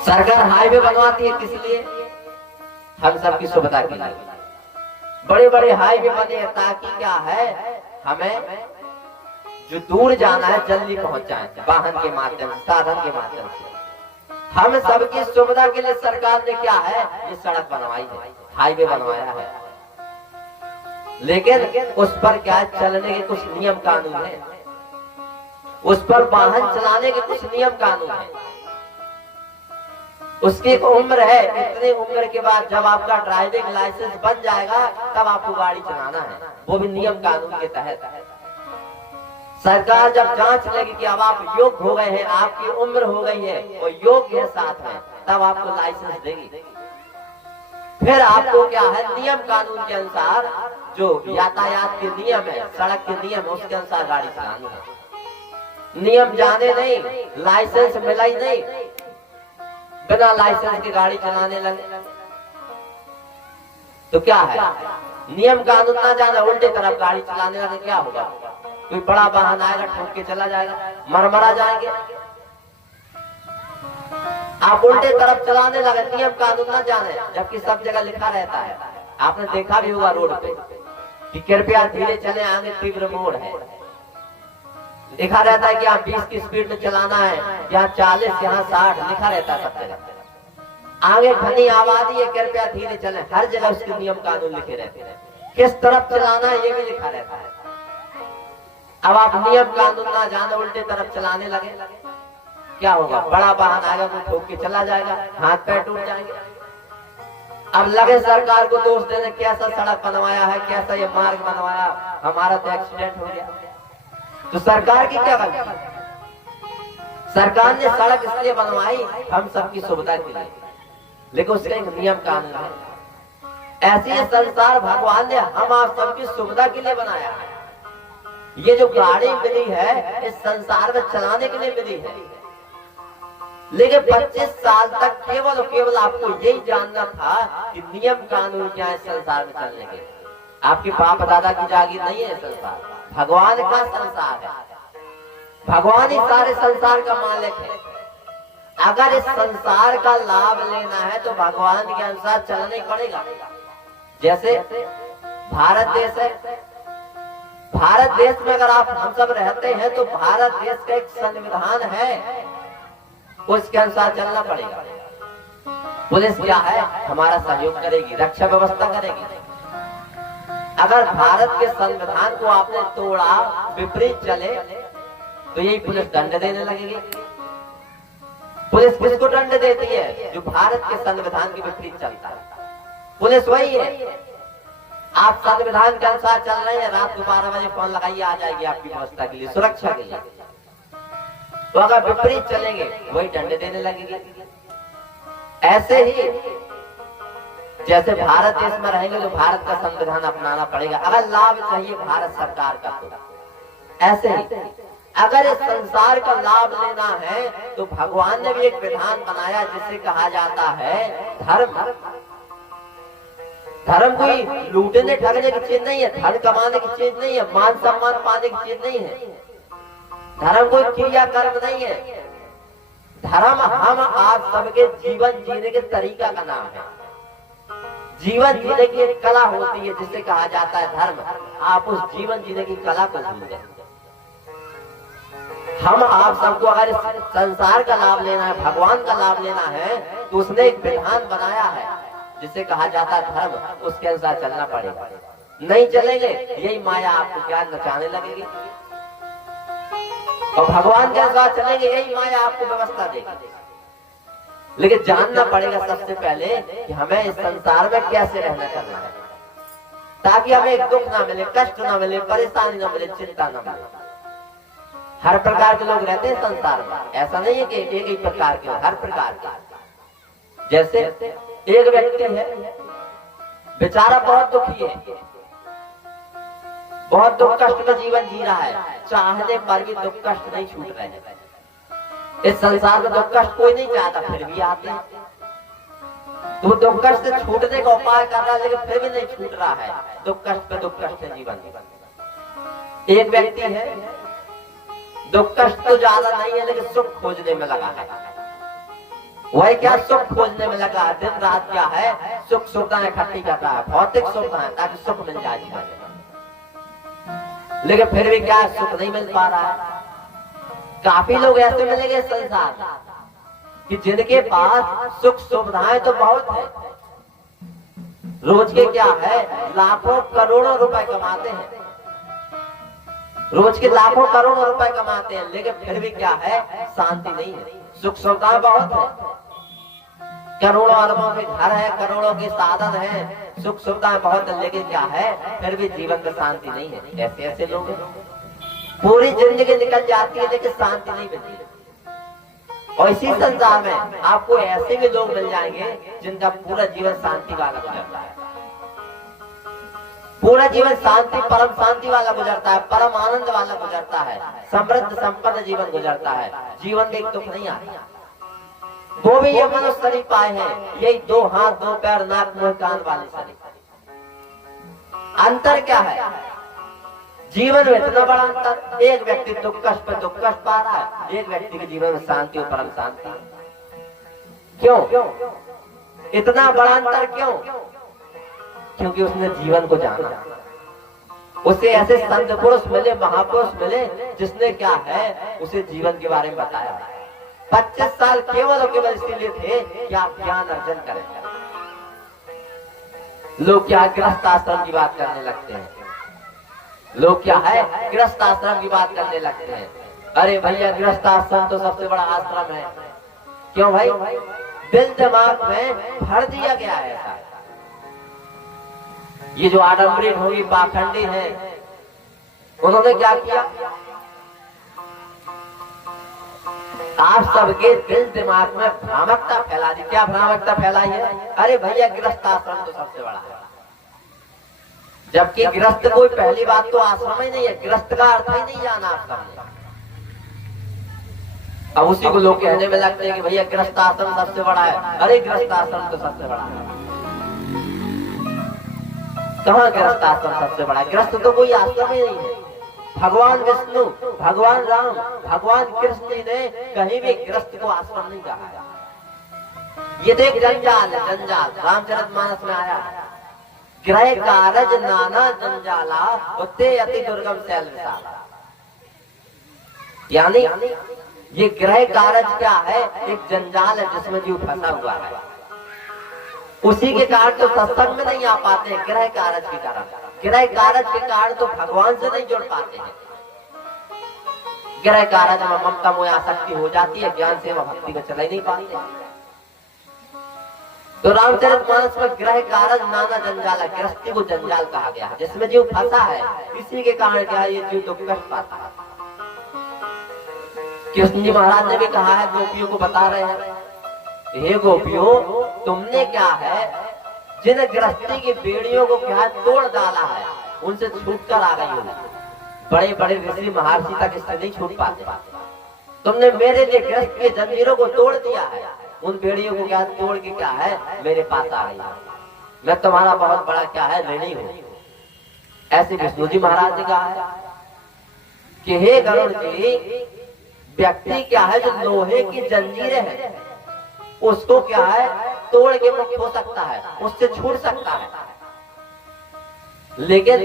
सरकार हाईवे बनवाती है किस लिए? हम सबकी सुविधा के लिए। बड़े बड़े हाईवे बने हैं ताकि क्या है, हमें जो दूर जाना है जल्दी पहुंच जाए, वाहन के माध्यम से, साधन के माध्यम से। हम सबकी सुविधा के लिए सरकार ने क्या है, ये सड़क बनवाई है, हाईवे बनवाया है। लेकिन उस पर क्या चलने के कुछ नियम कानून है, उस पर वाहन चलाने के कुछ नियम कानून है। उसकी एक उम्र है, इतनी उम्र के बाद जब आपका ड्राइविंग लाइसेंस बन जाएगा तब आपको गाड़ी चलाना है, वो भी नियम कानून के तहत। सरकार जब जांच लेगी कि अब आप योग्य हो गए हैं, आपकी उम्र हो गई है और योग्य है साथ में, तब आपको लाइसेंस देगी। फिर आपको क्या है, नियम कानून के अनुसार जो यातायात के नियम है, सड़क के नियम है, उसके अनुसार गाड़ी चलानी है। नियम जाने नहीं, लाइसेंस मिला ही नहीं, बिना लाइसेंस की गाड़ी चलाने लगे तो क्या है, नियम कानून ना जाना, उल्टे तरफ गाड़ी चलाने लगे, क्या होगा? कोई बड़ा वाहन आएगा, ठोक के चला जाएगा, मरमरा जाएंगे। आप उल्टे तरफ चलाने लगे, नियम कानून ना जाने, जबकि सब जगह लिखा रहता है। आपने देखा भी होगा रोड पे कि कृपया धीरे चले, आगे तीव्र मोड़ है। लिखा रहता है कि आप 20 की स्पीड में चलाना है, यहाँ 40, यहाँ 60 लिखा रहता है सब जगह। आगे घनी आबादी है, कृपया धीरे चले, हर जगह उसके नियम कानून लिखे रहते हैं। किस तरफ चलाना है ये भी लिखा रहता है। अब आप नियम कानून ना जाने, उल्टे तरफ चलाने लगे, क्या होगा? बड़ा वाहन आएगा, वो ठोक के चला जाएगा, हाथ पैर टूट जाएंगे। अब लगे सरकार को दोष देने, कैसा सड़क बनवाया है, कैसा ये मार्ग बनवाया, हमारा तो एक्सीडेंट हो गया। तो सरकार की क्या गलती? सरकार ने सड़क इसलिए बनवाई हम सबकी सुविधा के लिए, लेकिन उसका एक नियम कानून है। ऐसे ही संसार भगवान ने हम आप सबकी सुविधा के लिए बनाया है। ये जो गाड़ी मिली है, इस संसार में चलाने के लिए मिली है, लेकिन 25 साल तक केवल और केवल आपको यही जानना था कि नियम कानून क्या है संसार में चलने के। आपके बाप दादा की जागीर नहीं है संसार, भगवान का संसार है। भगवान ही सारे संसार का मालिक है। अगर इस संसार का लाभ लेना है तो भगवान के अनुसार चलना ही पड़ेगा। जैसे भारत देश है, भारत देश में अगर आप हम सब रहते हैं तो भारत देश का एक संविधान है, उसके अनुसार चलना पड़ेगा। पुलिस क्या है, हमारा सहयोग करेगी, रक्षा व्यवस्था करेगी। अगर भारत के संविधान को आपने तोड़ा, विपरीत चले, तो यही पुलिस दंड देने लगेगी। पुलिस किसको दंड देती है? जो भारत के संविधान के विपरीत चलता है। पुलिस वही है। आप संविधान के अनुसार चल रहे हैं, रात को 12 बजे फोन लगाइए, आ जाएगी आपकी व्यवस्था के लिए, सुरक्षा के लिए। तो अगर विपरीत चलेंगे वही दंड देने लगेंगे। ऐसे ही जैसे भारत देश में रहेंगे तो भारत का संविधान अपनाना पड़ेगा, अगर लाभ चाहिए भारत सरकार का। तो ऐसे ही अगर इस संसार का लाभ लेना है तो भगवान ने भी एक विधान बनाया जिसे कहा जाता है धर्म। धर्म कोई लूटने ठगने की चीज नहीं है, धन कमाने की चीज नहीं है, मान सम्मान पाने की चीज नहीं है। धर्म कोई क्रिया कर्म नहीं है। धर्म हम आप सबके जीवन जीने के तरीका का नाम है। जीवन जीने की एक कला होती है जिसे कहा जाता है धर्म। आप उस जीवन जीने की कला को भूल गए। हम आप सबको अगर इस संसार का लाभ लेना है, भगवान का लाभ लेना है, तो उसने एक विधान बनाया है जिसे कहा जाता है धर्म। उसके अनुसार चलना पड़ेगा। नहीं चलेंगे यही माया आपको क्या नचाने लगेगी, और भगवान के अनुसार चलेंगे यही माया आपको व्यवस्था देगी। लेकिन जानना पड़ेगा सबसे पहले कि हमें इस संसार में कैसे रहना करना है, ताकि हमें दुख ना मिले, कष्ट ना मिले, परेशानी ना मिले, चिंता ना मिले। हर प्रकार के लोग रहते हैं संसार में, ऐसा नहीं है कि एक ही प्रकार के, हर प्रकार के। जैसे एक व्यक्ति है, बेचारा बहुत दुखी है, बहुत दुख कष्ट का जीवन जी रहा है, चाहने पर भी दुख कष्ट नहीं छूट रहे हैं। इस संसार में दुख कष्ट कोई नहीं चाहता, फिर भी आते हैं। तो दुख कष्ट से छूटने का उपाय कर रहा है, लेकिन फिर भी नहीं छूट रहा है। दुख कष्ट पे दुख कष्ट है जीवन। एक व्यक्ति है, दुख कष्ट तो ज्यादा नहीं है, लेकिन सुख खोजने में लगा है। वही क्या सुख खोजने में लगा है, दिन रात क्या है, सुख सुविधाएं इकट्ठी करता है, भौतिक सुविधाएं, ताकि सुख मिल जाए जीवन में। लेकिन फिर भी क्या सुख नहीं मिल पा रहा है। काफी लोग ऐसे मिलेंगे संसार कि जिनके पास सुख सुविधाएं तो बहुत है, रोज के क्या है, लाखों करोड़ों रुपए कमाते हैं, रोज के लाखों करोड़ों रुपए कमाते हैं, लेकिन फिर भी क्या है, शांति नहीं है। सुख सुविधाएं बहुत है, करोड़ों अरबों के घर है, करोड़ों के साधन है, सुख सुविधाएं बहुत है, लेकिन क्या है, फिर भी जीवन में शांति नहीं है। ऐसे ऐसे लोग हैं, पूरी जिंदगी निकल जाती है लेकिन शांति नहीं मिलती। और इसी संसार में आपको ऐसे भी लोग मिल जाएंगे जिनका पूरा जीवन शांति वाला गुजरता है, पूरा जीवन शांति, परम शांति वाला गुजरता है, परम आनंद वाला गुजरता है, समृद्ध संपन्न जीवन गुजरता है, जीवन में एक दुख नहीं आता। वो भी ये मनुष्य शरीर पाए हैं, यही 2 हाथ 2 पैर नाक मुंह कान वाले शरीर। अंतर क्या है जीवन में? इतना बड़ा अंतर। एक व्यक्ति दुख कष्ट पर दुख कष्ट पा रहा है, एक व्यक्ति के जीवन में शांति और परम शांति। क्यों इतना बड़ा अंतर? क्यों? क्योंकि उसने जीवन को जाना। उसे ऐसे संत पुरुष मिले, महापुरुष मिले, जिसने क्या है, उसे जीवन के बारे में बताया। 25 साल केवल और केवल इसीलिए थे कि आप ज्ञान अर्जन करें। लोग क्या गृहस्थ आश्रम की बात करने लगते हैं, लोग क्या है, गृहस्थ आश्रम की बात करने लगते हैं। अरे भैया, गृहस्थ आश्रम तो सबसे बड़ा आश्रम है। क्यों भाई? दिल दिमाग में भर दिया गया है ऐसा। ये जो आडम्बरी ढोंगी पाखंडी है, उन्होंने क्या किया, आप सबके दिल दिमाग में भ्रामकता फैला दी। क्या भ्रामकता फैलाई है? अरे भैया, गृहस्थ आश्रम तो सबसे बड़ा है। जबकि गृहस्थ कोई, पहली बात तो आश्रम ही नहीं है, गृहस्थ का अर्थ ही नहीं जाना आप सबने। अब उसी को लोग कहने में लगते हैं कि भैया गृहस्थ आश्रम सबसे बड़ा है। अरे गृहस्थ आश्रम तो सबसे बड़ा है। कहाँ गृहस्थ आश्रम सबसे बड़ा है? गृहस्थ तो कोई आश्रम ही नहीं है। भगवान विष्णु, भगवान राम, भगवान कृष्ण ने कहीं भी गृहस्थ को आश्रम नहीं कहा है। ये तो एक जंजाल है, जंजाल। रामचरितमानस में आया, गृह कारज नाना जंजाला, उत्ते अति दुर्गम शैल विशाला। यानी ये गृह कारज क्या है? एक जंजाल है जिसमें जीव फंसा हुआ है। उसी के कारण तो सत्संग में नहीं आ पाते हैं, गृह कारज के कारण। गृह कारज के कारण तो भगवान से नहीं जुड़ पाते हैं। गृह कारज में ममता मोह आसक्ति हो जाती है, ज्ञान सेवा भक्ति को चला ही नहीं पाते। तो रामचरितमानस में गृह कारज नाना जंजाल, गृहस्थी को जंजाल कहा गया है, जिसमें जीव फंसा है। इसी के कारण क्या है, ये जीव दुख कष्ट पाता है। कृष्ण जी महाराज ने भी कहा है, गोपियों को बता रहे हैं, हे गोपियों, तुमने क्या है, जिन गृहस्थी की बेड़ियों को क्या तोड़ डाला है, उनसे छूट कर आ गई हो। बड़े बड़े ऋषि महर्षि तक इससे नहीं छूट पाते। तुमने मेरे लिए गृहस्थ की जंजीरों को तोड़ दिया है, उन बेड़ियों को क्या तोड़ के क्या है, मेरे पास आ गई। मैं तुम्हारा बहुत बड़ा क्या है, ऋणी हूं। ऐसे विष्णु जी महाराज ने कहा है कि हे गरुड़ जी, व्यक्ति क्या है, जो लोहे की जंजीरें हैं उसको क्या है, तोड़ के मुक्त हो सकता है, उससे छूट सकता है। लेकिन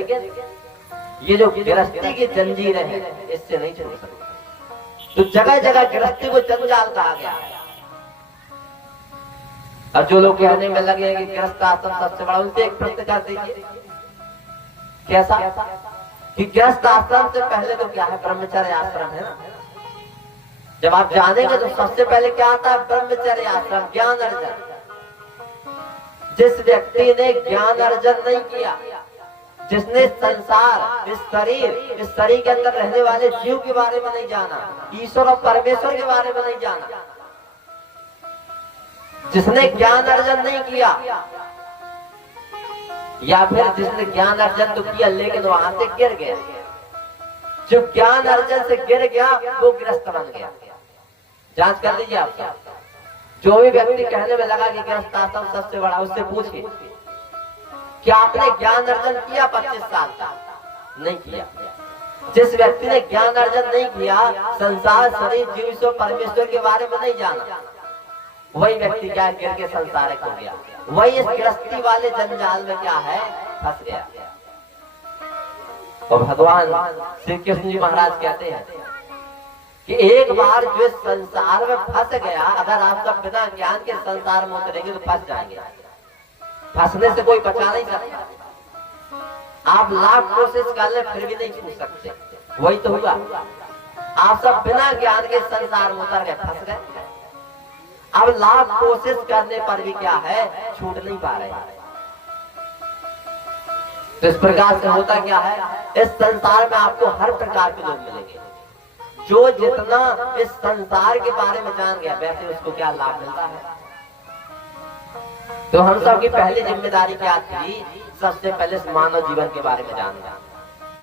ये जो गृहस्थी की जंजीरें हैं, इससे नहीं छूट सकती। तो जगह जगह गृहस्थी को जंजाल कहा गया है। और जो लोग कहने में लगे कि गृहस्थ आश्रम सबसे बड़ा, उनसे एक प्रश्न कर दीजिए, कैसा कि गृहस्थ आश्रम से पहले तो क्या है, ब्रह्मचर्य आश्रम है ना। जब आप जानेंगे तो सबसे पहले क्या आता है, ब्रह्मचर्य आश्रम, ज्ञान अर्जन। जिस व्यक्ति ने ज्ञान अर्जन नहीं किया, जिसने संसार, इस शरीर के अंदर रहने वाले जीव के बारे में नहीं जाना, ईश्वर और परमेश्वर के बारे में नहीं जाना, जिसने ज्ञान अर्जन नहीं किया, या फिर जिसने ज्ञान अर्जन तो किया लेकिन वहां से गिर गया, जो ज्ञान अर्जन से गिर गया वो गृहस्थ बन गया। जांच कर लीजिए आप सब। जो भी व्यक्ति कहने में लगा कि गृहस्थ आश्रम सबसे बड़ा, उससे पूछिए कि आपने ज्ञान अर्जन किया 25 साल तक? नहीं किया। जिस व्यक्ति ने ज्ञान अर्जन नहीं किया, संसार, शरीर, जीव, ईश्वर, परमेश्वर के बारे में नहीं जाना, वही व्यक्ति क्या गिर के संसारिक हो गया, वही इस गृहस्थी वाले जंजाल में क्या है फंस गया। और भगवान श्री कृष्ण जी महाराज कहते हैं कि एक बार जो संसार में फंस गया, अगर आप सब बिना ज्ञान के संसार में उतरेंगे तो फंस जाएंगे। फंसने से कोई बचा नहीं सकता। आप लाख कोशिश कर ले फिर भी नहीं छूट सकते। वही तो हुआ, आप सब बिना ज्ञान के संसार में उतर गए, फंस गए। अब लाख कोशिश करने पर भी क्या है, छूट नहीं पा रहे। तो इस प्रकार से होता क्या है, इस संसार में आपको हर प्रकार के लोग मिलेंगे। जो जितना इस संसार के बारे में जान गया वैसे उसको क्या लाभ मिलता है। तो हम सब की पहली जिम्मेदारी क्या थी, सबसे पहले मानव जीवन के बारे में जानना।